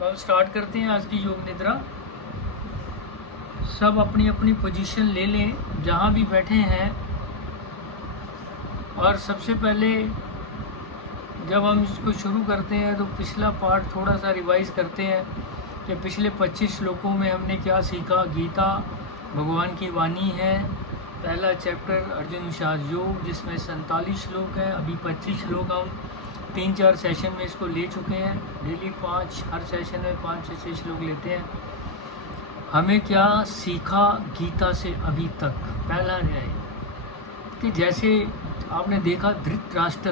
तो हम स्टार्ट करते हैं आज की योग निद्रा। सब अपनी अपनी पोजीशन ले लें जहाँ भी बैठे हैं। और सबसे पहले जब हम इसको शुरू करते हैं तो पिछला पार्ट थोड़ा सा रिवाइज करते हैं कि पिछले 25 श्लोकों में हमने क्या सीखा। गीता भगवान की वाणी है, पहला चैप्टर अर्जुन विषाद योग जिसमें 47 श्लोक हैं। अभी 25 श्लोक हम 3-4 सेशन में इसको ले चुके हैं। डेली 5, हर सेशन में 5 से 6 श्लोक लेते हैं। हमें क्या सीखा गीता से अभी तक? पहला न्याय कि जैसे आपने देखा धृतराष्ट्र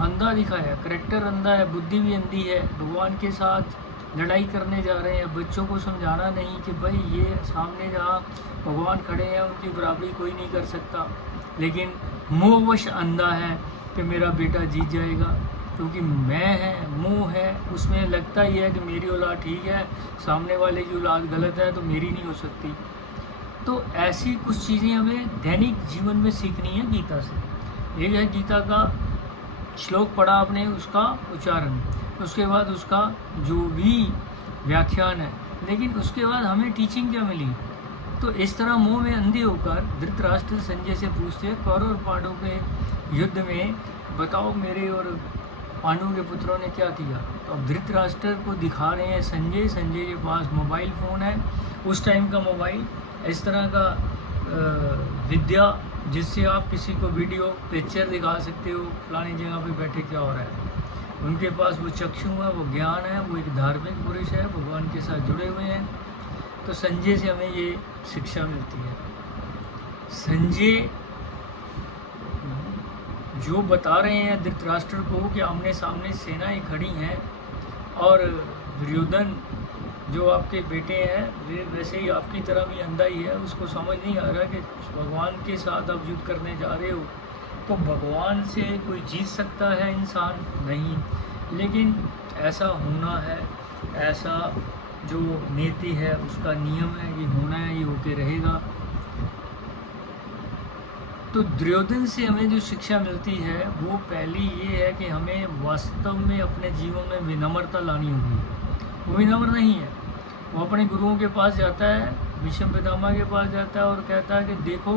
अंधा दिखाया, करेक्टर अंधा है, बुद्धि भी अंधी है, भगवान के साथ लड़ाई करने जा रहे हैं। बच्चों को समझाना नहीं कि भाई ये सामने जहाँ भगवान खड़े हैं उनकी बराबरी कोई नहीं कर सकता, लेकिन मोहवश अंधा है कि मेरा बेटा जीत जाएगा क्योंकि मैं है, मोह है, उसमें लगता ही है कि मेरी औलाद ठीक है, सामने वाले की औलाद गलत है तो मेरी नहीं हो सकती। तो ऐसी कुछ चीज़ें हमें दैनिक जीवन में सीखनी है गीता से। एक है गीता का श्लोक पढ़ा आपने, उसका उच्चारण, उसके बाद उसका जो भी व्याख्यान है, लेकिन उसके बाद हमें टीचिंग क्या मिली। तो इस तरह मुंह में अंधे होकर धृतराष्ट्र संजय से पूछते कौरव और पांडवों के युद्ध में बताओ मेरे और पांडवों के पुत्रों ने क्या किया। तो अब धृतराष्ट्र को दिखा रहे हैं संजय के पास मोबाइल फ़ोन है, उस टाइम का मोबाइल, इस तरह का विद्या जिससे आप किसी को वीडियो पिक्चर दिखा सकते हो फलानी जगह पे बैठे क्या हो रहा है। उनके पास वो चक्षु है, वो ज्ञान है, वो एक धार्मिक पुरुष है, भगवान के साथ जुड़े हुए हैं। तो संजय से हमें ये शिक्षा मिलती है। संजय जो बता रहे हैं धृतराष्ट्र को कि आमने सामने सेनाएं खड़ी हैं और दुर्योधन जो आपके बेटे हैं वे वैसे ही आपकी तरह भी अंधा ही है, उसको समझ नहीं आ रहा कि भगवान के साथ आप युद्ध करने जा रहे हो तो भगवान से कोई जीत सकता है इंसान? नहीं, लेकिन ऐसा होना है, ऐसा जो नीति है उसका नियम है, ये होना है, ये होके रहेगा। तो दुर्योधन से हमें जो शिक्षा मिलती है वो पहली ये है कि हमें वास्तव में अपने जीवन में विनम्रता लानी होगी। वो विनम्र नहीं है, वो अपने गुरुओं के पास जाता है, भीष्म पितामह के पास जाता है और कहता है कि देखो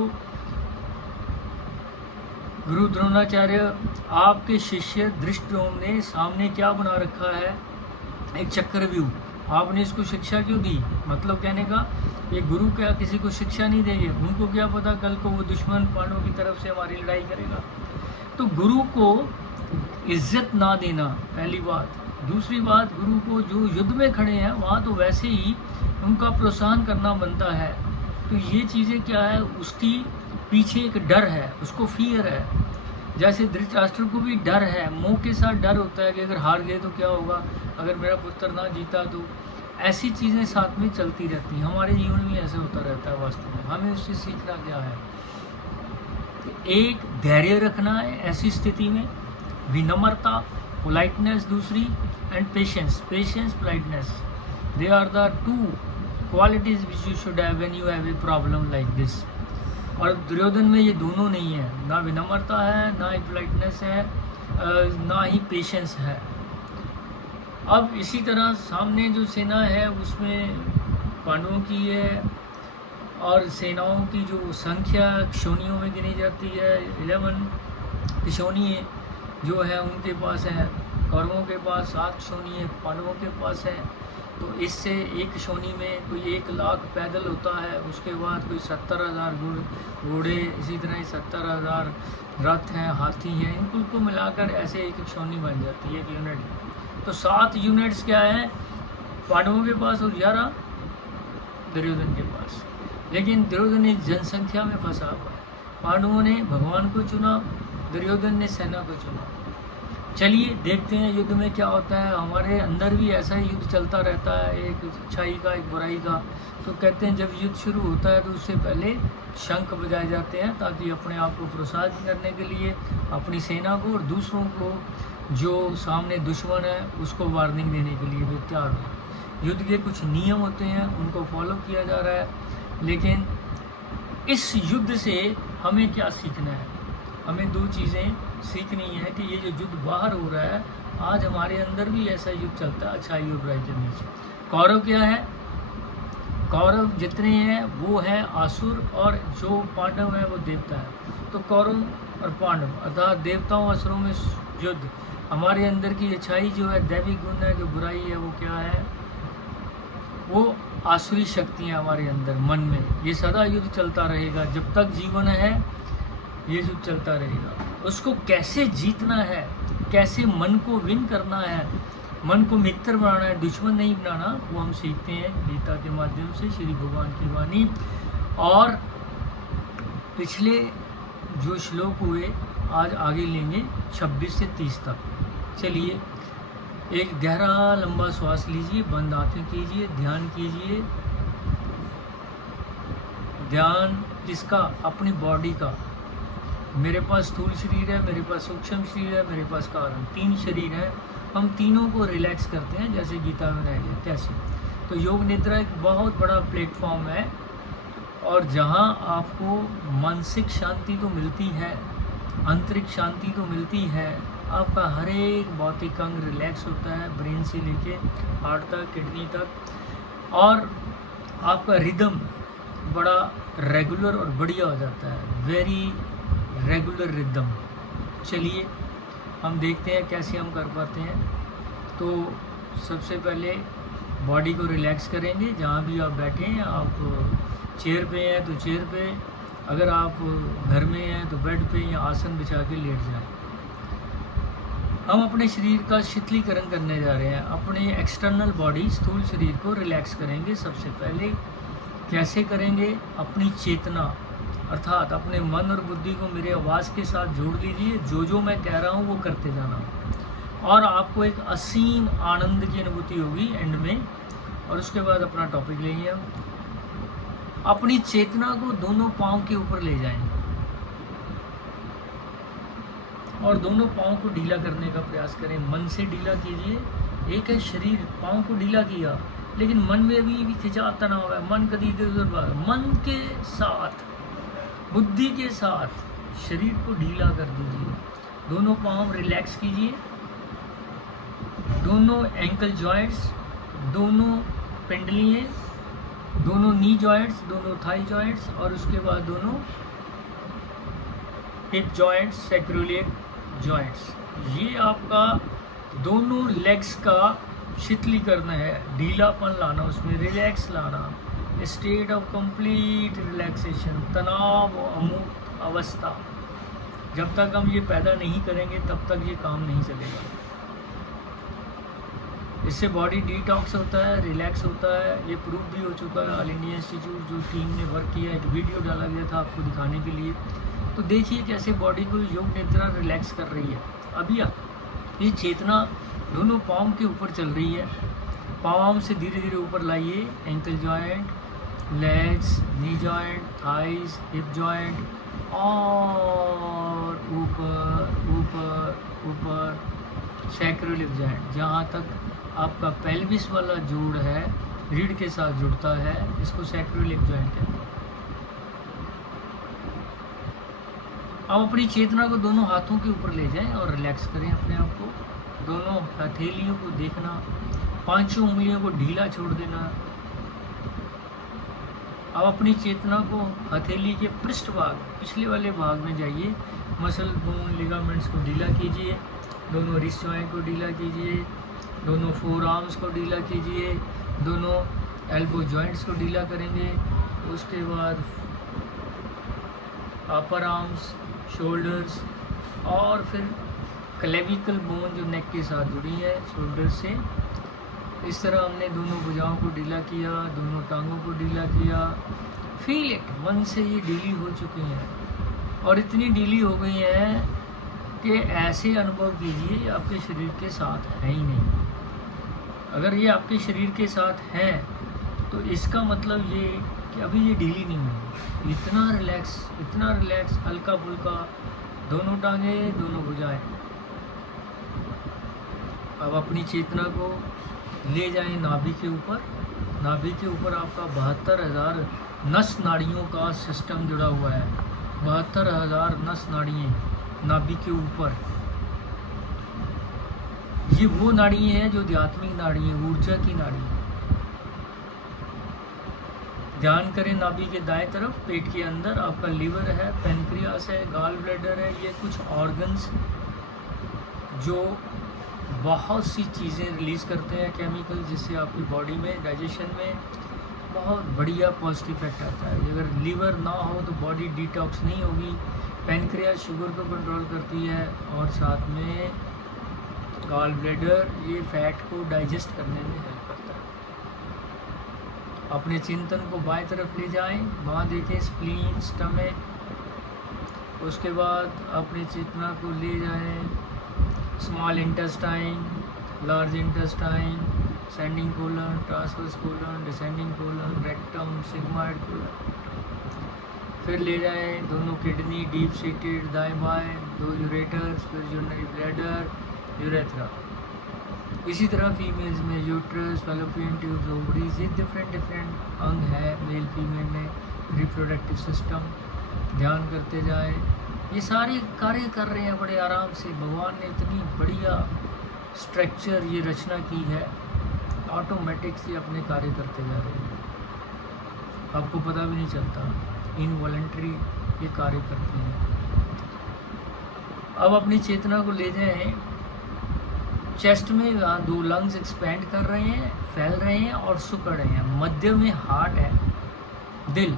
गुरु द्रोणाचार्य, आपके शिष्य धृष्टद्युम्न ने सामने क्या बना रखा है, एक चक्रव्यूह, आपने इसको शिक्षा क्यों दी? मतलब कहने का ये गुरु क्या किसी को शिक्षा नहीं देंगे, उनको क्या पता कल को वो दुश्मन पांडवों की तरफ से हमारी लड़ाई करेगा। तो गुरु को इज्जत ना देना पहली बात। दूसरी बात, गुरु को जो युद्ध में खड़े हैं वहाँ तो वैसे ही उनका प्रोत्साहन करना बनता है। तो ये चीज़ें क्या है, उसकी पीछे एक डर है, उसको फियर है। जैसे धृतराष्ट्र को भी डर है, मोह के साथ डर होता है कि अगर हार गए तो क्या होगा, अगर मेरा पुत्र ना जीता तो। ऐसी चीज़ें साथ में चलती रहती हैं, हमारे जीवन में ऐसे होता रहता है। वास्तव में हमें उससे सीखना क्या है, एक धैर्य रखना है ऐसी स्थिति में, विनम्रता, पोलाइटनेस दूसरी, and patience. Politeness, they are the 2 qualities which you should have when you have a problem like this. और दुर्योधन में ये दोनों नहीं है, ना विनम्रता है, ना ही पोलाइटनेस है, ना ही पेशेंस है। अब इसी तरह सामने जो सेना है उसमें पांडवों की है और सेनाओं की जो संख्या क्षोणियों में गिनी जाती है, 11 क्षोणीय जो है उनके पास है, कौरवों के पास 7 क्षोणीय पांडवों के पास है। तो इससे एक क्षोणी में कोई 1 लाख पैदल होता है, उसके बाद कोई 70,000 घोड़े, इसी तरह 70,000 रथ हैं, हाथी हैं, इनको को मिलाकर ऐसे एक क्षोणी बन जाती है, 1 यूनिट। तो 7 यूनिट्स क्या है पांडवों के पास और 11 दुर्योधन के पास। लेकिन दुर्योधन इस जनसंख्या में फंसा हुआ है, पांडवों ने भगवान को चुना, दुर्योधन ने सेना को चुना। चलिए देखते हैं युद्ध में क्या होता है। हमारे अंदर भी ऐसा ही युद्ध चलता रहता है, एक अच्छाई का एक बुराई का। तो कहते हैं जब युद्ध शुरू होता है तो उससे पहले शंख बजाए जाते हैं ताकि अपने आप को प्रोत्साहित करने के लिए, अपनी सेना को और दूसरों को जो सामने दुश्मन है उसको वार्निंग देने के लिए भी तैयार हो। युद्ध के कुछ नियम होते हैं, उनको फॉलो किया जा रहा है। लेकिन इस युद्ध से हमें क्या सीखना है? हमें 2 चीज़ें सीखनी है कि ये जो युद्ध बाहर हो रहा है आज हमारे अंदर भी ऐसा युग चलता है, अच्छाई और बुराई के बीच। कौरव क्या है? कौरव जितने हैं वो है आसुर, और जो पांडव है वो देवता है। तो कौरव और पांडव अर्थात देवताओं असुरों में युद्ध। हमारे अंदर की अच्छाई जो है दैविक गुण है, जो बुराई है वो क्या है? वो आसुरी शक्तियाँ हमारे अंदर मन में। ये सदा युद्ध चलता रहेगा, जब तक जीवन है ये युद्ध चलता रहेगा। उसको कैसे जीतना है, कैसे मन को विन करना है, मन को मित्र बनाना है, दुश्मन नहीं बनाना, वो हम सीखते हैं गीता के माध्यम से, श्री भगवान की वाणी। और पिछले जो श्लोक हुए आज आगे लेंगे 26 से 30 तक। चलिए, एक गहरा लंबा श्वास लीजिए, बंद आंखें कीजिए, ध्यान कीजिए। ध्यान किसका? अपनी बॉडी का। मेरे पास स्थूल शरीर है, मेरे पास सूक्ष्म शरीर है, मेरे पास कारण, 3 शरीर है। हम तीनों को रिलैक्स करते हैं, जैसे गीता में रह गया कैसे। तो योग निद्रा एक बहुत बड़ा प्लेटफॉर्म है, और जहाँ आपको मानसिक शांति तो मिलती है, आंतरिक शांति तो मिलती है, आपका हर एक भौतिक अंग रिलैक्स होता है, ब्रेन से लेके हार्ट तक, किडनी तक, और आपका रिदम बड़ा रेगुलर और बढ़िया हो जाता है, वेरी रेगुलर रिदम। चलिए हम देखते हैं कैसे हम कर पाते हैं। तो सबसे पहले बॉडी को रिलैक्स करेंगे। जहाँ भी आप बैठे हैं, आप चेयर पे हैं तो चेयर पे, अगर आप घर में हैं तो बेड पे या आसन बिछा के लेट जाएं। हम अपने शरीर का शीतलीकरण करने जा रहे हैं। अपने एक्सटर्नल बॉडी स्थूल शरीर को रिलैक्स करेंगे। सबसे पहले कैसे करेंगे? अपनी चेतना अर्थात अपने मन और बुद्धि को मेरे आवाज़ के साथ जोड़ लीजिए। जो मैं कह रहा हूँ वो करते जाना, और आपको एक असीम आनंद की अनुभूति होगी एंड में। और उसके बाद अपना टॉपिक लेंगे हम। अपनी चेतना को दोनों पाँव के ऊपर ले जाएं और दोनों पाँव को ढीला करने का प्रयास करें। मन से ढीला कीजिए। एक है शरीर, पाँव को ढीला किया, लेकिन मन में अभी खिंचाव तनाव है, मन कभी इधर उधर भाग। मन के साथ, बुद्धि के साथ शरीर को ढीला कर दीजिए। दोनों पाँव रिलैक्स कीजिए, दोनों एंकल जॉइंट्स, दोनों पिंडलियाँ, दोनों नी जॉइंट्स, दोनों थाई जॉइंट्स, और उसके बाद दोनों हिप जॉइंट्स, सैक्रोलियक जॉइंट्स। ये आपका दोनों लेग्स का शीतलीकरण है, ढीलापन लाना, उसमें रिलैक्स लाना, स्टेट ऑफ कंप्लीट रिलैक्सेशन, तनाव मुक्त अवस्था। जब तक हम ये पैदा नहीं करेंगे तब तक ये काम नहीं चलेगा। इससे बॉडी डिटॉक्स होता है, रिलैक्स होता है। ये प्रूव भी हो चुका है। ऑल इंडिया इंस्टीट्यूट जो टीम ने वर्क किया, एक वीडियो डाला गया था आपको दिखाने के लिए। तो देखिए कैसे बॉडी को योग निद्रा रिलैक्स कर रही है। अभी ये चेतना दोनों पाँव के ऊपर चल रही है। पाँव से धीरे धीरे ऊपर लाइए, ankle joint, legs, knee joint, thighs, hip joint, और ऊपर ऊपर ऊपर सैक्रोलिक जॉइंट, जहाँ तक आपका पेल्विस वाला जोड़ है, रीढ़ के साथ जुड़ता है, इसको सैक्रोलिक जॉइंट कहते हैं। अब अपनी चेतना को दोनों हाथों के ऊपर ले जाएं और रिलैक्स करें अपने आप को। दोनों हथेलियों को देखना, पांचों उंगलियों को ढीला छोड़ देना। अब अपनी चेतना को हथेली के पृष्ठ भाग, पिछले वाले भाग में जाइए, मसल बोन लिगामेंट्स को ढीला कीजिए, दोनों रिस्ट जॉइंट को ढीला कीजिए, दोनों फोर आर्म्स को ढीला कीजिए, दोनों एल्बो जॉइंट्स को ढीला करेंगे। उसके बाद अपर आर्म्स, शोल्डर्स, और फिर क्लेविकल बोन जो नेक के साथ जुड़ी है शोल्डर से। इस तरह हमने दोनों भुजाओं को ढीला किया, दोनों टांगों को ढीला किया। फील इट, मन से ये ढीली हो चुकी हैं और इतनी ढीली हो गई हैं कि ऐसे अनुभव कीजिए ये आपके शरीर के साथ है ही नहीं। अगर ये आपके शरीर के साथ है तो इसका मतलब ये कि अभी ये ढीली नहीं हुई। इतना रिलैक्स, हल्का फुल्का, दोनों टांगे, दोनों भुजाएं। अब अपनी चेतना को ले जाएं नाभि के ऊपर। नाभि के ऊपर आपका 72,000 नस नाड़ियों का सिस्टम जुड़ा हुआ है। 72,000 नस नाड़ियाँ नाभि के ऊपर। ये वो नाड़ी है जो आध्यात्मिक नाड़ी है, ऊर्जा की नाड़ी है। ध्यान करें नाभि के दाएं तरफ, पेट के अंदर आपका लीवर है, पेनक्रियास है, गॉल ब्लैडर है। ये कुछ ऑर्गन्स जो बहुत सी चीज़ें रिलीज़ करते हैं केमिकल, जिससे आपकी बॉडी में डाइजेशन में बहुत बढ़िया पॉजिटिव इफेक्ट आता है। अगर लीवर ना हो तो बॉडी डिटॉक्स नहीं होगी। पेनक्रियास शुगर को कंट्रोल करती है और साथ में गॉल ब्लैडर ये फैट को डाइजेस्ट करने में हेल्प करता है। अपने चिंतन को बाएं तरफ ले जाएं, वहाँ देखें स्प्लीन, स्टमक। उसके बाद अपनी चेतना को ले जाएं small intestine, large intestine, sending colon, transverse colon, descending colon, rectum, sigmoid colon. फिर ले जाएं दोनों किडनी, डीप सीटेड, दाएं बाएं, दो यूरेटर्स, फिर यूरिनरी ब्लैडर, यूरेथ्रा। इसी तरह फीमेल्स में यूट्रस, फैलोपियन ट्यूब्स, ओवरीज, ये डिफरेंट अंग है मेल फीमेल में, रिप्रोडक्टिव सिस्टम। ध्यान करते जाए, ये सारे कार्य कर रहे हैं बड़े आराम से। भगवान ने इतनी बढ़िया स्ट्रक्चर ये रचना की है, ऑटोमेटिक से अपने कार्य करते जा रहे हैं, आपको पता भी नहीं चलता, इनवॉलंटरी ये कार्य करते हैं। अब अपनी चेतना को ले जाएं चेस्ट में, दो लंग्स एक्सपेंड कर रहे हैं, फैल रहे हैं और सुकड़ रहे हैं। मध्य में हार्ट है, दिल।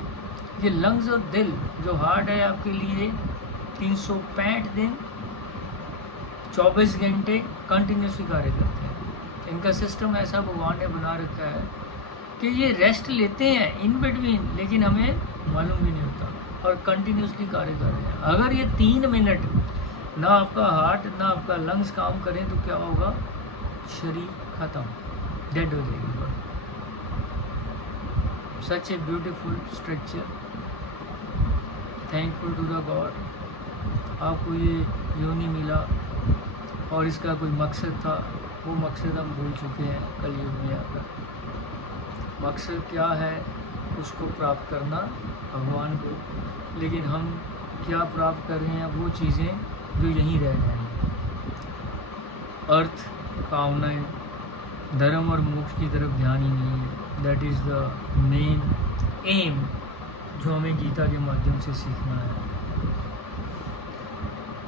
ये लंग्स और दिल जो हार्ट है आपके लिए 365 दिन 24 घंटे कंटिन्यूसली कार्य करते हैं। इनका सिस्टम ऐसा भगवान ने बना रखा है कि ये रेस्ट लेते हैं इन बिटवीन, लेकिन हमें मालूम भी नहीं होता और कंटिन्यूसली कार्य कर रहे हैं। अगर ये 3 मिनट ना आपका हार्ट ना आपका लंग्स काम करें तो क्या होगा? शरीर खत्म, डेड हो जाएगी body. Such a beautiful structure, thankful to the god. आपको ये योनि मिला और इसका कोई मकसद था, वो मकसद हम भूल चुके हैं कलयुग में आकर। मकसद क्या है? उसको प्राप्त करना भगवान को, लेकिन हम क्या प्राप्त कर रहे हैं? वो चीज़ें जो यहीं रह जाएंगी। अर्थ, कामनाएं, धर्म और मोक्ष की तरफ ध्यान ही नहीं है। That is the main M जो हमें गीता के माध्यम से सीखना है।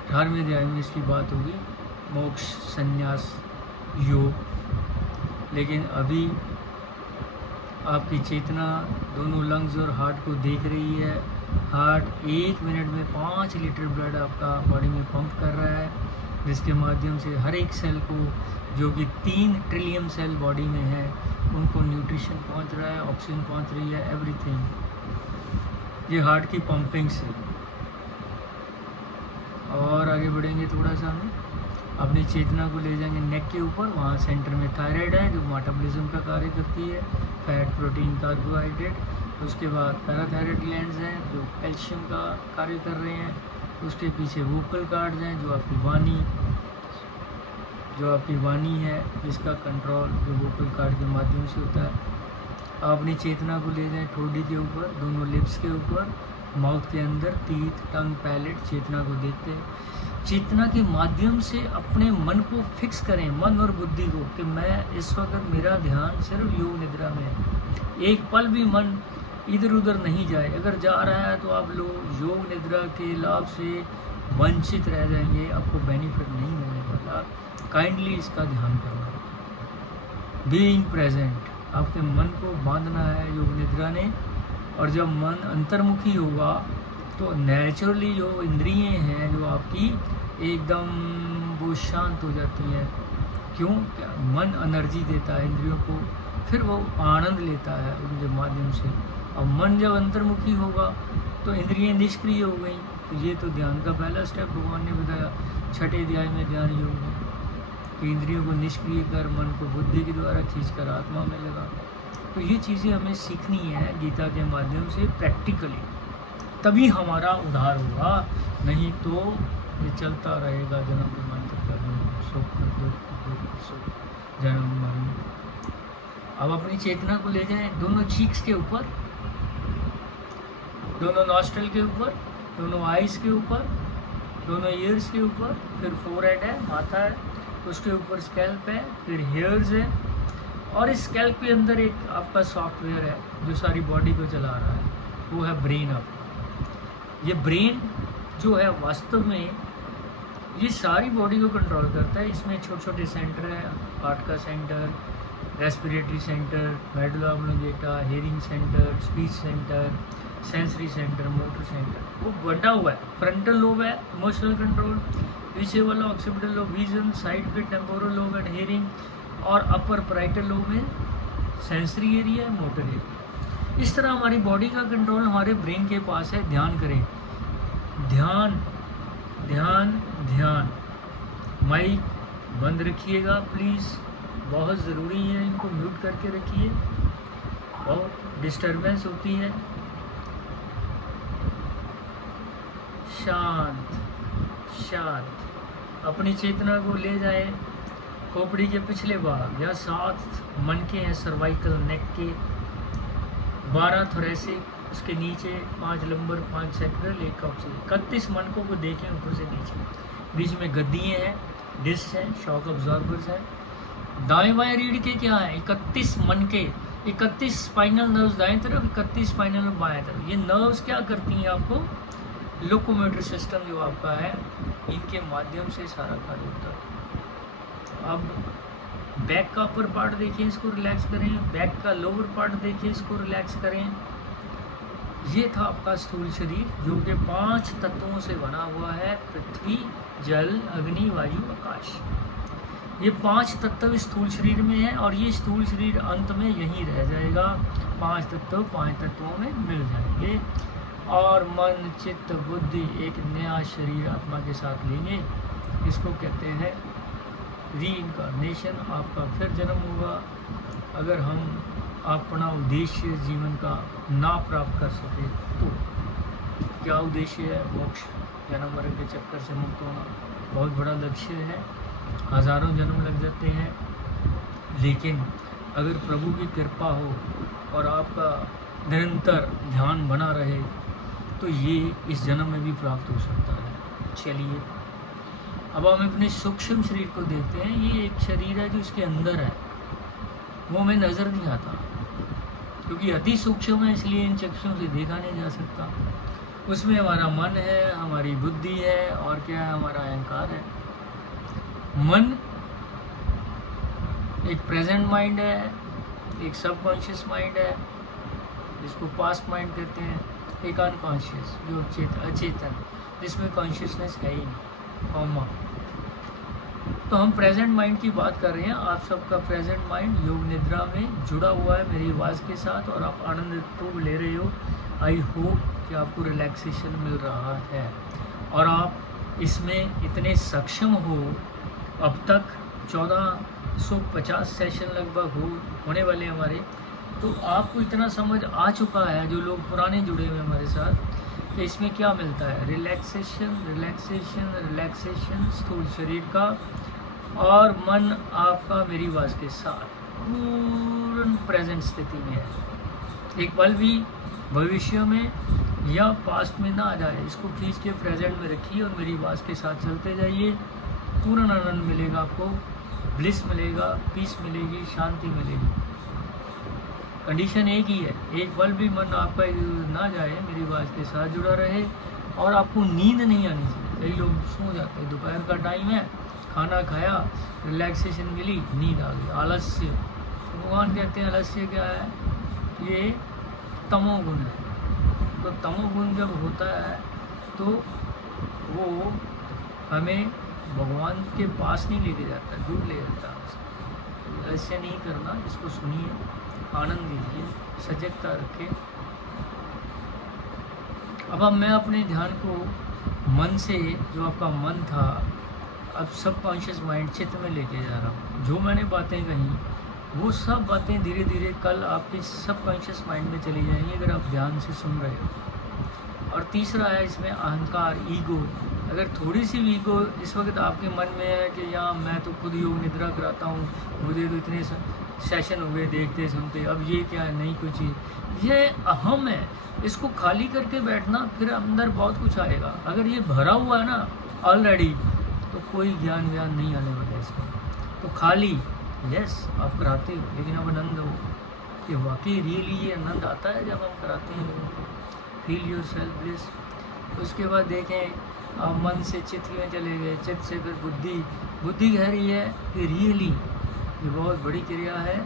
18वें अध्याय में इसकी बात होगी, मोक्ष, संन्यास, योग। लेकिन अभी आपकी चेतना दोनों लंग्स और हार्ट को देख रही है। हार्ट 1 मिनट में 5 लीटर ब्लड आपका बॉडी में पंप कर रहा है, जिसके माध्यम से हर एक सेल को, जो कि 3 ट्रिलियन सेल बॉडी में है, उनको न्यूट्रिशन पहुंच रहा है, ऑक्सीजन पहुंच रही है, एवरीथिंग। ये हार्ट की पंपिंग से। और आगे बढ़ेंगे थोड़ा सा, हमें अपनी चेतना को ले जाएंगे नेक के ऊपर। वहाँ सेंटर में थायराइड है जो मेटाबॉलिज्म का कार्य करती है, फैट, प्रोटीन, कार्बोहाइड्रेट। उसके बाद पैराथायराइड ग्लैंड्स हैं जो कैल्शियम का कार्य कर रहे हैं। उसके पीछे वोकल कार्ड्स हैं जो आपकी वाणी है, जिसका कंट्रोल जो वोकल कार्ड के माध्यम से होता है। आप अपनी चेतना को ले जाएं ठोड़ी के ऊपर, दोनों लिप्स के ऊपर, माउथ के अंदर, टीथ, टंग, पैलेट। चेतना को देखते हैं, चेतना के माध्यम से अपने मन को फिक्स करें, मन और बुद्धि को, कि मैं इस वक्त मेरा ध्यान सिर्फ योग निद्रा में है। एक पल भी मन इधर उधर नहीं जाए। अगर जा रहा है तो आप लोग योग निद्रा के लाभ से वंचित रह जाएंगे, आपको बेनिफिट नहीं मिलने वाला। काइंडली इसका ध्यान करना। बीइंग प्रेजेंट, आपके मन को बांधना है योग निद्रा ने। और जब मन अंतर्मुखी होगा तो नेचुरली जो इंद्रियां हैं जो आपकी एकदम वो शांत हो जाती हैं। क्यों? क्या मन एनर्जी देता है इंद्रियों को, फिर वो आनंद लेता है उनके माध्यम से। और मन जब अंतर्मुखी होगा तो इंद्रियां निष्क्रिय हो गई। तो ये तो ध्यान का पहला स्टेप भगवान ने बताया 6ठे अध्याय में ध्यान योग में, कि इंद्रियों को निष्क्रिय कर मन को बुद्धि के द्वारा खींचकर आत्मा में लगा। तो ये चीज़ें हमें सीखनी है गीता के माध्यम से प्रैक्टिकली, तभी हमारा उद्धार होगा। नहीं तो ये चलता रहेगा जन्म जन्मांतर का, सुख दुख सुख, जन्म मरण। अब अपनी चेतना को ले जाएं दोनों चीक्स के ऊपर, दोनों नॉस्ट्रल के ऊपर, दोनों आइज़ के ऊपर, दोनों ईयर्स के ऊपर, फिर फोरहेड है, माथा है, उसके ऊपर स्कैल्प है, फिर हेयर्स है, और इस स्कैल्प के अंदर एक आपका सॉफ्टवेयर है जो सारी बॉडी को चला रहा है, वो है ब्रेन आपका। ये ब्रेन जो है वास्तव में ये सारी बॉडी को कंट्रोल करता है। इसमें छोटे छोटे सेंटर हैं, हार्ट का centre, respiratory centre, medulla oblongata, hearing centre, speech centre, sensory centre, motor centre, वो बटा हुआ है। फ्रंटल लोब है इमोशनल कंट्रोल, पीछे वाला ऑक्सीपिटल लोब विजन, साइड पे टेम्पोरल लोब एंड हेयरिंग, और अपर पैराइटल लोब में सेंसरी एरिया है, मोटर एरिया। इस तरह हमारी बॉडी का कंट्रोल हमारे ब्रेन के पास है। ध्यान करें, ध्यान ध्यान ध्यान। माइक बंद रखिएगा प्लीज़, बहुत ज़रूरी है, इनको म्यूट करके रखिए, बहुत डिस्टरबेंस होती है। शांत शांत। अपनी चेतना को ले जाए खोपड़ी के पिछले भाग या 7 मनके हैं सर्वाइकल नेक के, 12 थोरेसिक, उसके नीचे 5 लंबर, 5 सेक्टरल, 1 कॉक्सिल। 31 मनकों को देखें ऊपर से नीचे, बीच में गद्दियाँ हैं, डिस्क हैं, शॉक अब्जॉर्बर्स हैं। दाएं बाएं रीढ़ के क्या है, 31 मनके, 31 स्पाइनल नर्व्स दाएं तरफ, 31 स्पाइनल नर्व बाएं तरफ। ये नर्व्स क्या करती हैं आपको, लोकोमोटर सिस्टम जो आपका है, इनके माध्यम से सारा कार्य होता है। अब बैक का अपर पार्ट देखिए, इसको रिलैक्स करें, बैक का लोअर पार्ट देखिए, इसको रिलैक्स करें। ये था आपका स्थूल शरीर जो कि 5 तत्वों से बना हुआ है, पृथ्वी, जल, अग्नि, वायु, आकाश। ये 5 तत्व स्थूल शरीर में है, और ये स्थूल शरीर अंत में यहीं रह जाएगा। 5 तत्व 5 तत्वों में मिल जाएंगे, और मन, चित्त, बुद्धि एक नया शरीर आत्मा के साथ लेंगे। इसको कहते हैं रीइंकारनेशन। आपका फिर जन्म होगा अगर हम अपना उद्देश्य जीवन का ना प्राप्त कर सके तो। क्या उद्देश्य है, मोक्ष, जन्म मरण के चक्कर से मुक्त होना, बहुत बड़ा लक्ष्य है। हज़ारों जन्म लग जाते हैं, लेकिन अगर प्रभु की कृपा हो और आपका निरंतर ध्यान बना रहे तो ये इस जन्म में भी प्राप्त हो सकता है। चलिए अब हम अपने सूक्ष्म शरीर को देखते हैं। ये एक शरीर है जो इसके अंदर है, वो हमें नज़र नहीं आता क्योंकि अति सूक्ष्म है, इसलिए इन चक्षुओं से देखा नहीं जा सकता। उसमें हमारा मन है, हमारी बुद्धि है, और क्या है, हमारा अहंकार है। मन एक प्रेजेंट माइंड है, एक सबकॉन्शियस माइंड है जिसको पास्ट माइंड कहते हैं, एक अनकॉन्शियस जो अचेतन जिसमें कॉन्शियसनेस है ही नहीं, कॉमा। तो हम प्रेजेंट माइंड की बात कर रहे हैं। आप सबका प्रेजेंट माइंड योग निद्रा में जुड़ा हुआ है मेरी आवाज़ के साथ, और आप आनंद खूब ले रहे हो। आई होप कि आपको रिलैक्सेशन मिल रहा है और आप इसमें इतने सक्षम हो। अब तक 1450 सेशन लगभग होने वाले हमारे, तो आपको इतना समझ आ चुका है, जो लोग पुराने जुड़े हुए हमारे साथ, कि इसमें क्या मिलता है। रिलैक्सेशन रिलैक्सेशन रिलैक्सेशन स्थूल शरीर का, और मन आपका मेरी आवाज़ के साथ पूर्ण प्रेजेंट स्थिति में है। एक पल भी भविष्य में या पास्ट में ना आ जाए, इसको खींच के प्रेजेंट में रखिए और मेरी आवाज़ के साथ चलते जाइए। पूर्ण आनंद मिलेगा आपको, ब्लिस मिलेगा, पीस मिलेगी, शांति मिलेगी। कंडीशन एक ही है, एक पल भी मन आपका ना जाए, मेरी आवाज़ के साथ जुड़ा रहे, और आपको नींद नहीं आनी चाहिए। कई लोग सो जाते हैं, दोपहर का टाइम है, खाना खाया, रिलैक्सेशन मिली, नींद आ गई। आलस्य, भगवान कहते हैं आलस्य क्या है, ये तमोगुण है। तो तमोगुण जब होता है तो वो हमें भगवान के पास नहीं लेके जाता, दूर ले जाता है। आलस्य नहीं करना, इसको सुनिए, आनंद लीजिए, सजगता रखें। अब मैं अपने ध्यान को मन से, जो आपका मन था, अब सबकॉन्शियस माइंड चित्त में लेके जा रहा हूँ। जो मैंने बातें कही वो सब बातें धीरे धीरे कल आपके सबकॉन्शियस माइंड में चली जाएंगी अगर आप ध्यान से सुन रहे हो। और तीसरा है इसमें अहंकार, ईगो। अगर थोड़ी सी भी ईगो इस वक्त आपके मन में है कि यहाँ मैं तो खुद योग निद्रा कराता हूँ, मुझे तो इतने सेशन हो गए देखते सुनते, अब ये क्या है, नहीं कुछ ही, ये अहम है। इसको खाली करके बैठना, फिर अंदर बहुत कुछ आएगा। अगर ये भरा हुआ है ना ऑलरेडी, तो कोई ज्ञान व्यान नहीं आने वाला है इसमें। तो खाली यस आप कराते हो, लेकिन अब आनंद हो कि वाकई रियली ये आनंद आता है जब हम कराते हैं लोगों को। Feel your self bliss. उसके बाद देखें आप मन से चित्त में चले गए, चित्त से फिर बुद्धि। बुद्धि कह रही है कि रियली ये बहुत बड़ी क्रिया है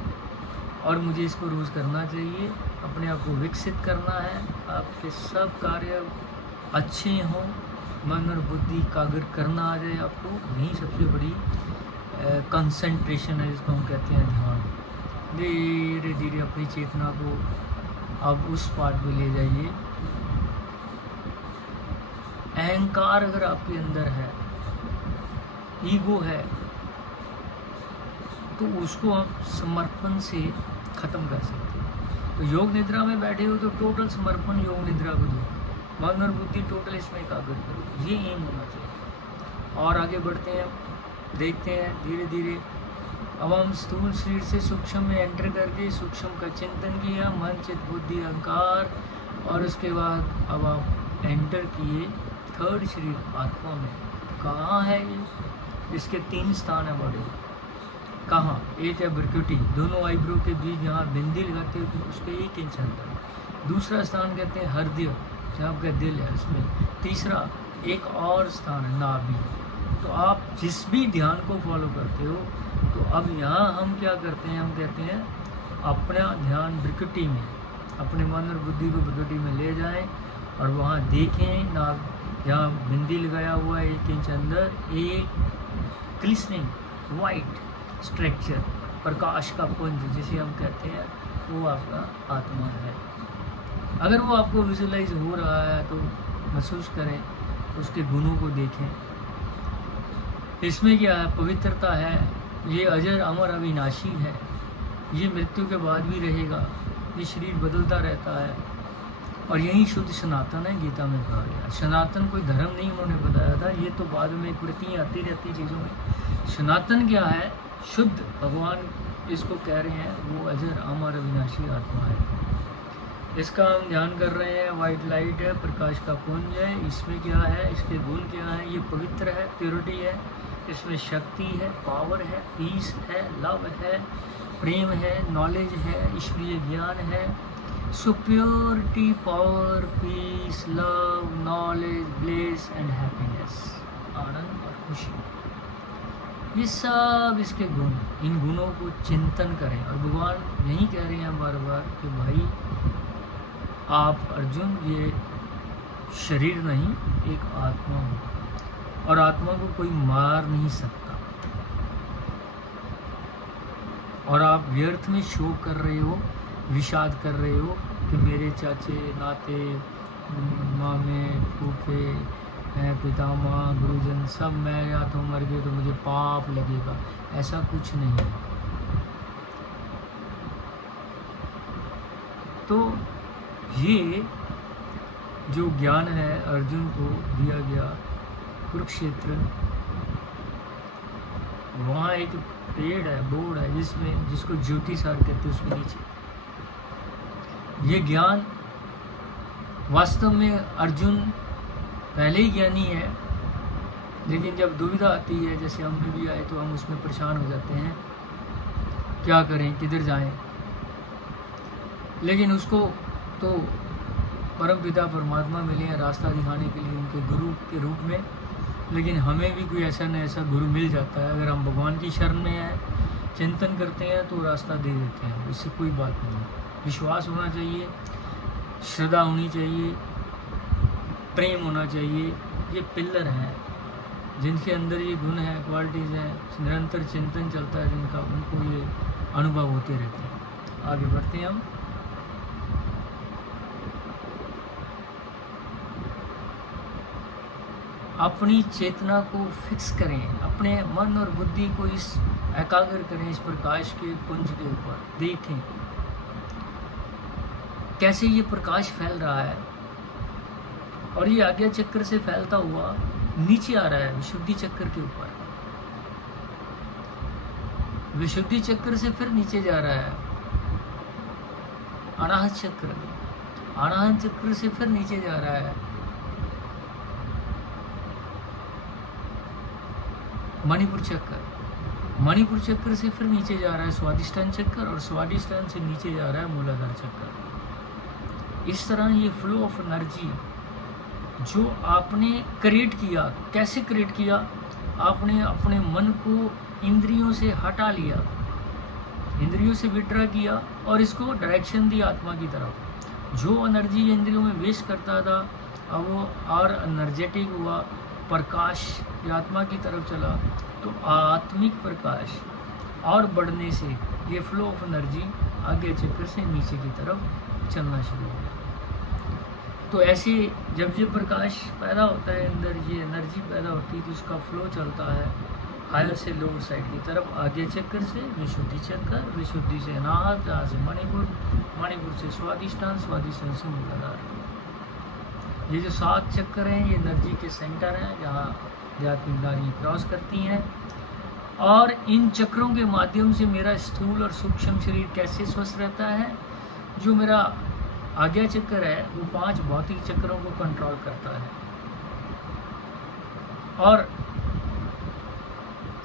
और मुझे इसको रोज़ करना चाहिए, अपने आप को विकसित करना है, आपके सब कार्य अच्छे हों, मन और बुद्धि एकाग्र करना आ जाए आपको। यही सबसे बड़ी कंसंट्रेशन है जिसको हम कहते हैं ध्यान। धीरे धीरे अपनी चेतना को आप उस पार्ट में ले जाइए। अहंकार अगर आपके अंदर है, ईगो है, तो उसको आप समर्पण से ख़त्म कर सकते हैं। तो योग निद्रा में बैठे हो तो टोटल समर्पण योग निद्रा को दो, मन और बुद्धि टोटल इसमें एकाग्र करो, ये एम होना चाहिए। और आगे बढ़ते हैं, देखते हैं धीरे धीरे। अब हम स्थूल शरीर से सूक्ष्म में एंटर करके सूक्ष्म का चिंतन किया, मन चित्त बुद्धि अहंकार, और उसके बाद अब आप एंटर किए थर्ड शरीर आत्मा में। कहाँ है ये? इसके 3 स्थान है बड़े। कहाँ? एक है ब्रकुटी, दोनों आईब्रो के बीच जहाँ बिंदी लगाते हो तो उसके 1 इंच अंदर। दूसरा स्थान कहते हैं हृदय, जहाँ आपका दिल है उसमें। तीसरा एक और स्थान है नाभि। तो आप जिस भी ध्यान को फॉलो करते हो, तो अब यहाँ हम क्या करते हैं, हम कहते हैं अपना ध्यान ब्रकुटी में, अपने मन और बुद्धि को ब्रकुटी में ले जाएं और वहाँ देखें ना, जहाँ बिंदी लगाया हुआ है 1 इंच अंदर, एक ग्लिसनिंग वाइट स्ट्रक्चर, प्रकाश का पुंज जिसे हम कहते हैं, वो आपका आत्मा है। अगर वो आपको विजुलाइज हो रहा है तो महसूस करें, उसके गुणों को देखें। इसमें क्या है? पवित्रता है, ये अजर अमर अविनाशी है, ये मृत्यु के बाद भी रहेगा, ये शरीर बदलता रहता है, और यही शुद्ध सनातन है। गीता में कहा गया सनातन कोई धर्म नहीं उन्होंने बताया था, ये तो बाद में कृतियाँ आती रहती चीज़ों में। सनातन क्या है? शुद्ध भगवान इसको कह रहे हैं, वो अजर अमर अविनाशी आत्मा है। इसका हम ध्यान कर रहे हैं। वाइट लाइट है, प्रकाश का पुंज है। इसमें क्या है? इसके गुण क्या है? ये पवित्र है, प्योरिटी है, इसमें शक्ति है, पावर है, पीस है, लव है, प्रेम है, नॉलेज है, ईश्वरीय ज्ञान है। So purity, power, peace, love, knowledge, bless and happiness, आनंद और खुशी, ये सब इसके गुण। इन गुणों को चिंतन करें। और भगवान यही कह रहे हैं बार बार कि भाई आप अर्जुन ये शरीर नहीं, एक आत्मा हो, और आत्मा को कोई मार नहीं सकता। और आप व्यर्थ में शोक कर रहे हो, विषाद कर रहे हो कि मेरे चाचे नाते मामे फूफे पितामह गुरुजन सब मैं या तो मर गए तो मुझे पाप लगेगा। ऐसा कुछ नहीं है। तो ये जो ज्ञान है अर्जुन को दिया गया कुरुक्षेत्र, वहाँ एक पेड़ है, बोर्ड है, जिसको ज्योति सार कहते हैं, उसके नीचे ये ज्ञान। वास्तव में अर्जुन पहले ही ज्ञानी है, लेकिन जब दुविधा आती है, जैसे हम भी आए, तो हम उसमें परेशान हो जाते हैं, क्या करें, किधर जाएं। लेकिन उसको तो परमपिता परमात्मा मिले हैं रास्ता दिखाने के लिए, उनके गुरु के रूप में। लेकिन हमें भी कोई ऐसा न ऐसा गुरु मिल जाता है, अगर हम भगवान की शरण में हैं, चिंतन करते हैं, तो रास्ता दे देते हैं। इससे कोई बात नहीं। विश्वास होना चाहिए, श्रद्धा होनी चाहिए, प्रेम होना चाहिए। ये पिलर हैं जिनके अंदर ये गुण हैं, क्वालिटीज़ हैं, निरंतर चिंतन चलता है जिनका, उनको ये अनुभव होते रहते हैं। आगे बढ़ते हैं हम। अपनी चेतना को फिक्स करें, अपने मन और बुद्धि को इस एकाग्र करें, इस प्रकाश के पुंज के ऊपर। देखें कैसे ये प्रकाश फैल रहा है, और ये आज्ञा चक्र से फैलता हुआ नीचे आ रहा है विशुद्धि चक्र के ऊपर। विशुद्धि चक्र से फिर नीचे जा रहा है अनाहत चक्र, अनाहत चक्र से फिर नीचे जा रहा है मणिपुर चक्कर, मणिपुर चक्कर से फिर नीचे जा रहा है स्वादिष्टान चक्कर, और स्वादिष्टान से नीचे जा रहा है मूलाधार चक्कर। इस तरह ये फ्लो ऑफ एनर्जी जो आपने क्रिएट किया, कैसे क्रिएट किया, आपने अपने मन को इंद्रियों से हटा लिया, इंद्रियों से विड्रा किया और इसको डायरेक्शन दी आत्मा की तरफ। जो एनर्जी इंद्रियों में वेस्ट करता था अब वो और एनर्जेटिक हुआ, प्रकाश आत्मा की तरफ चला, तो आत्मिक प्रकाश और बढ़ने से ये फ्लो ऑफ एनर्जी आगे चक्कर से नीचे की तरफ चलना शुरू हो गया। तो ऐसे जब ये प्रकाश पैदा होता है अंदर, ये एनर्जी पैदा होती है, तो उसका फ्लो चलता है हायर से लोअर साइड की तरफ, आगे चक्कर से विशुद्धि चक्कर, विशुद्धि से अनाहत, जहाँ से मणिपुर, मणिपुर से स्वादिष्टान, स्वादिष्टान से मूलाधार। ये जो 7 चक्कर हैं ये एनर्जी के सेंटर हैं जहाँ आध्यात्मिक नारी क्रॉस करती हैं, और इन चक्रों के माध्यम से मेरा स्थूल और सूक्ष्म शरीर कैसे स्वस्थ रहता है। जो मेरा आज्ञा चक्कर है वो 5 भौतिक चक्रों को कंट्रोल करता है, और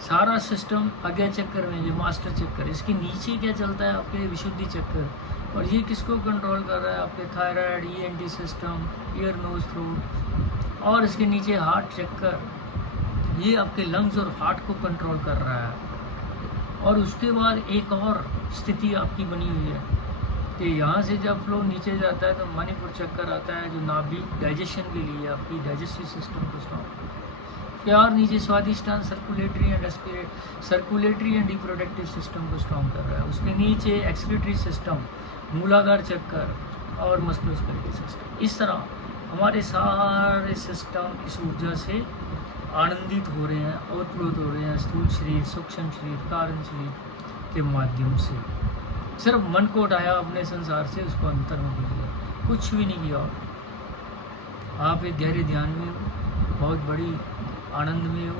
सारा सिस्टम आज्ञा चक्कर में, ये मास्टर चक्कर, इसके नीचे क्या चलता है आपके विशुद्धि चक्कर, और ये किसको कंट्रोल कर रहा है, आपके thyroid, ENT system, ear nose throat, और इसके नीचे हार्ट चक्कर, ये आपके लंग्स और हार्ट को कंट्रोल कर रहा है। और उसके बाद एक और स्थिति आपकी बनी हुई है कि यहाँ से जब फ्लो नीचे जाता है तो मणिपुर चक्कर आता है जो नाभि डाइजेशन के लिए, आपकी डाइजेस्टिव सिस्टम को स्ट्रॉन्ग, और नीचे Swadhisthana circulatory and reproductive system को स्ट्रॉन्ग कर रहा है। उसके नीचे एक्सक्रीटरी सिस्टम, मूलाधार चक्कर और मस्कुलोस्केलेटल सिस्टम। इस तरह हमारे सारे सिस्टम इस ऊर्जा से आनंदित हो रहे हैं, ओतप्रोत हो रहे हैं, स्थूल शरीर, सूक्ष्म शरीर, कारण शरीर के माध्यम से। सिर्फ मन को उठाया अपने संसार से, उसको अंतर्मुख किया, कुछ भी नहीं किया। आप एक गहरे ध्यान में हो, बहुत बड़ी आनंद में हो।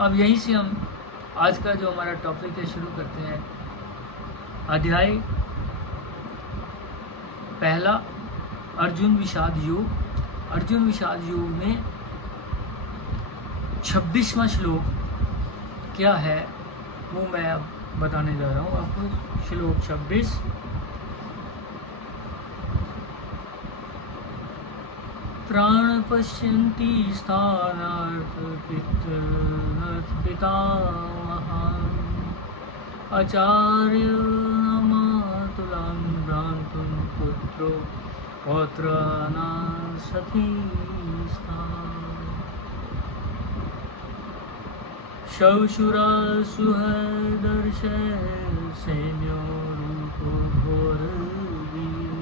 अब यहीं से हम आज का जो हमारा टॉपिक है शुरू करते हैं। अध्याय पहला, अर्जुन विषाद योग। अर्जुन विषाद योग में 26वां श्लोक क्या है वो मैं अब बताने जा रहा हूँ आपको। श्लोक 26, प्राण पश्यन्ति स्थानार्थ पितामहम् आचार्य मातुलां भ्रान्तुं पुत्रो पौत्र नासखी शौशुरा सुहदर्श सैन्यो रूपो घोरवीर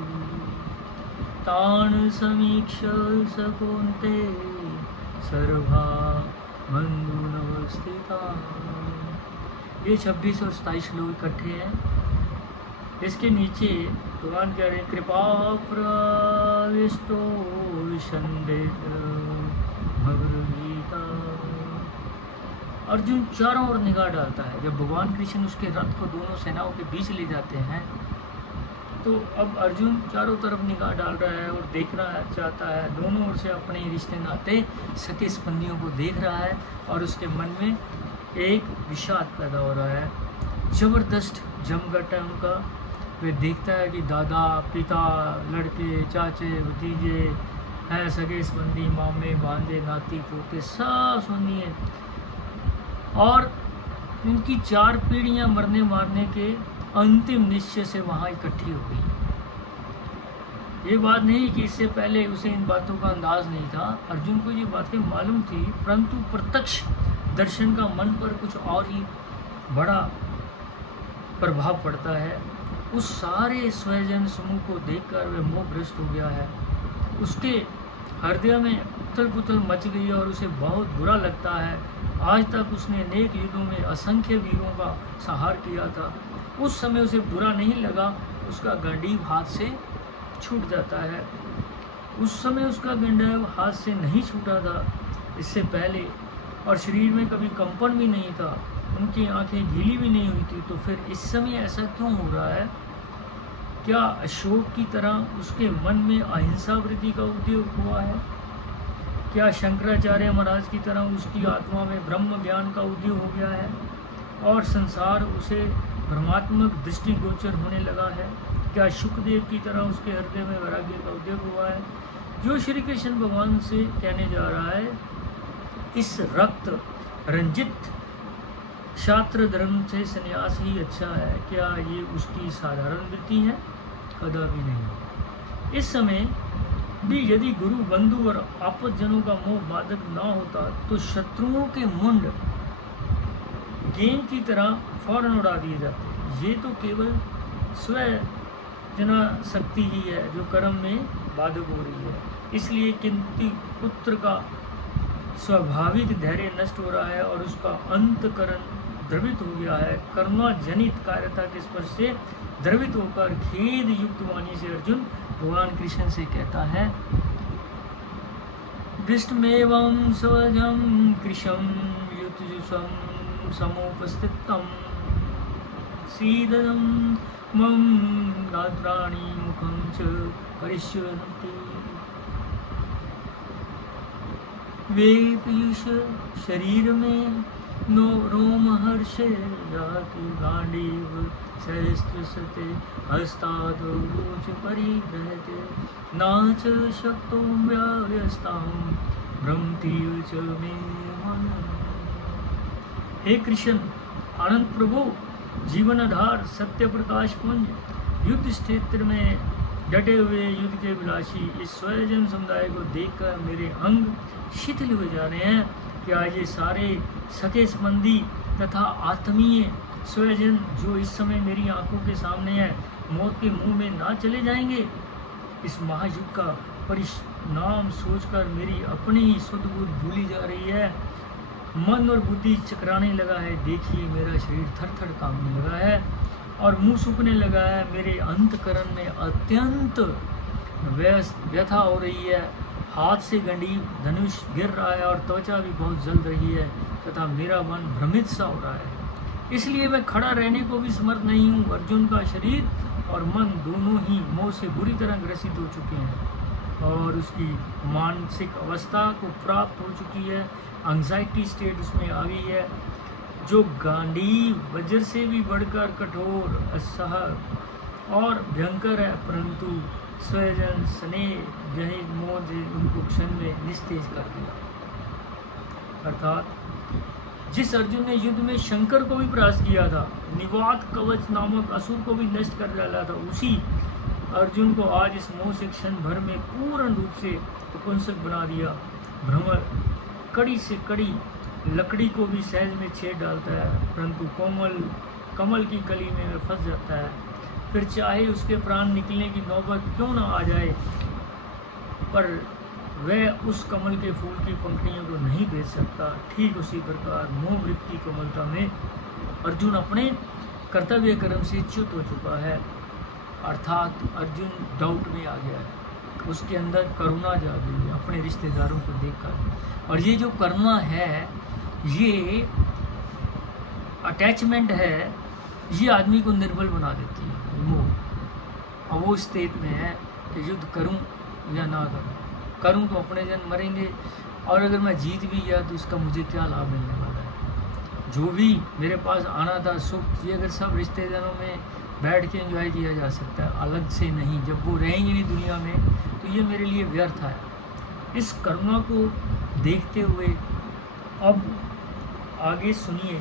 तान् समीक्ष सकुन्ते सर्वा बन्धुनवस्थिता। ये 26 और 27 श्लोक इकट्ठे हैं। इसके नीचे भगवान कह रहे हैं, कृपा प्रविष्टो विशन्देत भगवद्गीता। अर्जुन चारों ओर निगाह डालता है। जब भगवान कृष्ण उसके रथ को दोनों सेनाओं के बीच ले जाते हैं तो अब अर्जुन चारों तरफ निगाह डाल रहा है और देखना चाहता है, दोनों ओर से अपने रिश्ते नाते सके संबंधियों को देख रहा है, और उसके मन में एक विषाद पैदा हो रहा है। ज़बरदस्त जमघट है उनका। वे देखता है कि दादा, पिता, लड़के, चाचे, भतीजे हैं, सगे संबंधी, मामे, भांजे, नाती, पोते, सब संबंधी हैं, और इनकी 4 पीढ़ियां मरने मारने के अंतिम निश्चय से वहाँ इकट्ठी हो गई। ये बात नहीं कि इससे पहले उसे इन बातों का अंदाज नहीं था। अर्जुन को ये बातें मालूम थी, परंतु प्रत्यक्ष दर्शन का मन पर कुछ और ही बड़ा प्रभाव पड़ता है। उस सारे स्वजन समूह को देखकर वह मोहग्रस्त हो गया है। उसके हृदय में उथल पुथल मच गई और उसे बहुत बुरा लगता है। आज तक उसने अनेक युद्धों में असंख्य वीरों का संहार किया था। उस समय उसे बुरा नहीं लगा, उसका गंडीव हाथ से छूट जाता है। उस समय उसका गंडीव हाथ से नहीं छूटा था इससे पहले, और शरीर में कभी कंपन भी नहीं था, उनकी आंखें गीली भी नहीं हुई थी। तो फिर इस समय ऐसा क्यों हो रहा है? क्या अशोक की तरह उसके मन में अहिंसा वृत्ति का उद्योग हुआ है? क्या शंकराचार्य महाराज की तरह उसकी आत्मा में ब्रह्म ज्ञान का उदय हो गया है और संसार उसे भ्रमात्मक दृष्टिगोचर होने लगा है? क्या शुकदेव की तरह उसके हृदय में वैराग्य का उदय हुआ है? जो श्री कृष्ण भगवान से कहने जा रहा है, इस रक्त रंजित क्षात्र धर्म से संन्यास ही अच्छा है, क्या ये उसकी साधारण वृत्ति है? कदापि नहीं। इस समय भी यदि गुरु, बंधु और आपदजनों का मोह बाधक ना होता तो शत्रुओं के मुंड गेंद की तरह फौरन उड़ा दिए जाते। ये तो केवल स्व जना शक्ति ही है जो कर्म में बाधक हो रही है। इसलिए किंतु पुत्र का स्वाभाविक धैर्य नष्ट हो रहा है और उसका अंतकरण द्रवित हो गया है। कर्मा जनित कार्यता के स्पर्श से द्रवित होकर खेद युक्त वाणी से अर्जुन भगवान कृष्ण से कहता है, दृष्टमेवं स्वजं कृशं युतजुषं समुपस्थितं सीदनं मम गात्राणि मुखं च करिष्यन्ति वे पीयूष शरीर में नो रोमहर्ष जाति गांडीव सहस्त्रशते हस्तादोच परिग्रहते नाच शक्तो व्यस्तां भ्रमतीव च मे मन। हे कृष्ण, आनंद प्रभु, जीवन आधार, सत्य प्रकाश पुंज, युद्ध क्षेत्र में डटे हुए युद्ध के विलासी इस स्वयं समुदाय को देखकर मेरे अंग शिथिल हो जा रहे हैं। क्या ये सारे सके संबंधी तथा आत्मीय स्वजन जो इस समय मेरी आंखों के सामने है, मौत के मुंह में ना चले जाएंगे? इस महायुग का परिणाम सोचकर मेरी अपनी ही शुद्ध बुद्ध भूली जा रही है, मन और बुद्धि चकराने लगा है। देखिए, मेरा शरीर थर थर कांपने लगा है और मुंह सूखने लगा है। मेरे अंतकरण में अत्यंत व्यथा हो रही है। हाथ से गंडी धनुष गिर रहा है और त्वचा भी बहुत जल रही है तथा मेरा मन भ्रमित सा हो रहा है। इसलिए मैं खड़ा रहने को भी समर्थ नहीं हूँ। अर्जुन का शरीर और मन दोनों ही मोह से बुरी तरह ग्रसित हो चुके हैं और उसकी मानसिक अवस्था को प्राप्त हो चुकी है। एंग्जाइटी स्टेट उसमें आ गई है, जो गांडीव वज्र से भी बढ़कर कठोर, असह्य और भयंकर है। परंतु स्वजन स्नेह जहित मोह उनको क्षण में निस्तेज कर दिया। अर्थात जिस अर्जुन ने युद्ध में शंकर को भी परास्त किया था, निवात कवच नामक असुर को भी नष्ट कर डाला था, उसी अर्जुन को आज इस मोह से क्षण भर में पूर्ण रूप से उपंसक बना दिया। भ्रमर कड़ी से कड़ी लकड़ी को भी सहज में छेद डालता है, परंतु कमल की कली में वह फंस जाता है। फिर चाहे उसके प्राण निकलने की नौबत क्यों ना आ जाए, पर वह उस कमल के फूल की पंखुड़ियों को नहीं बेच सकता। ठीक उसी प्रकार मोह वृत्ति की कोमलता में अर्जुन अपने कर्तव्य कर्म से च्युत हो चुका है। अर्थात अर्जुन डाउट में आ गया है, उसके अंदर करुणा जा गई है अपने रिश्तेदारों को देखकर। और ये जो करुणा है, ये अटैचमेंट है, ये आदमी को निर्बल बना देती है। मोह अब वो स्थिति में है कि युद्ध करूं या ना करूं तो अपने जन मरेंगे, और अगर मैं जीत भी गया तो इसका मुझे क्या लाभ मिलने वाला है। जो भी मेरे पास आना था सुख, ये अगर सब रिश्तेदारों में बैठ के एंजॉय किया जा सकता है, अलग से नहीं, जब वो रहेंगे नहीं दुनिया में तो ये मेरे लिए व्यर्थ है। इस करुणा को देखते हुए अब आगे सुनिए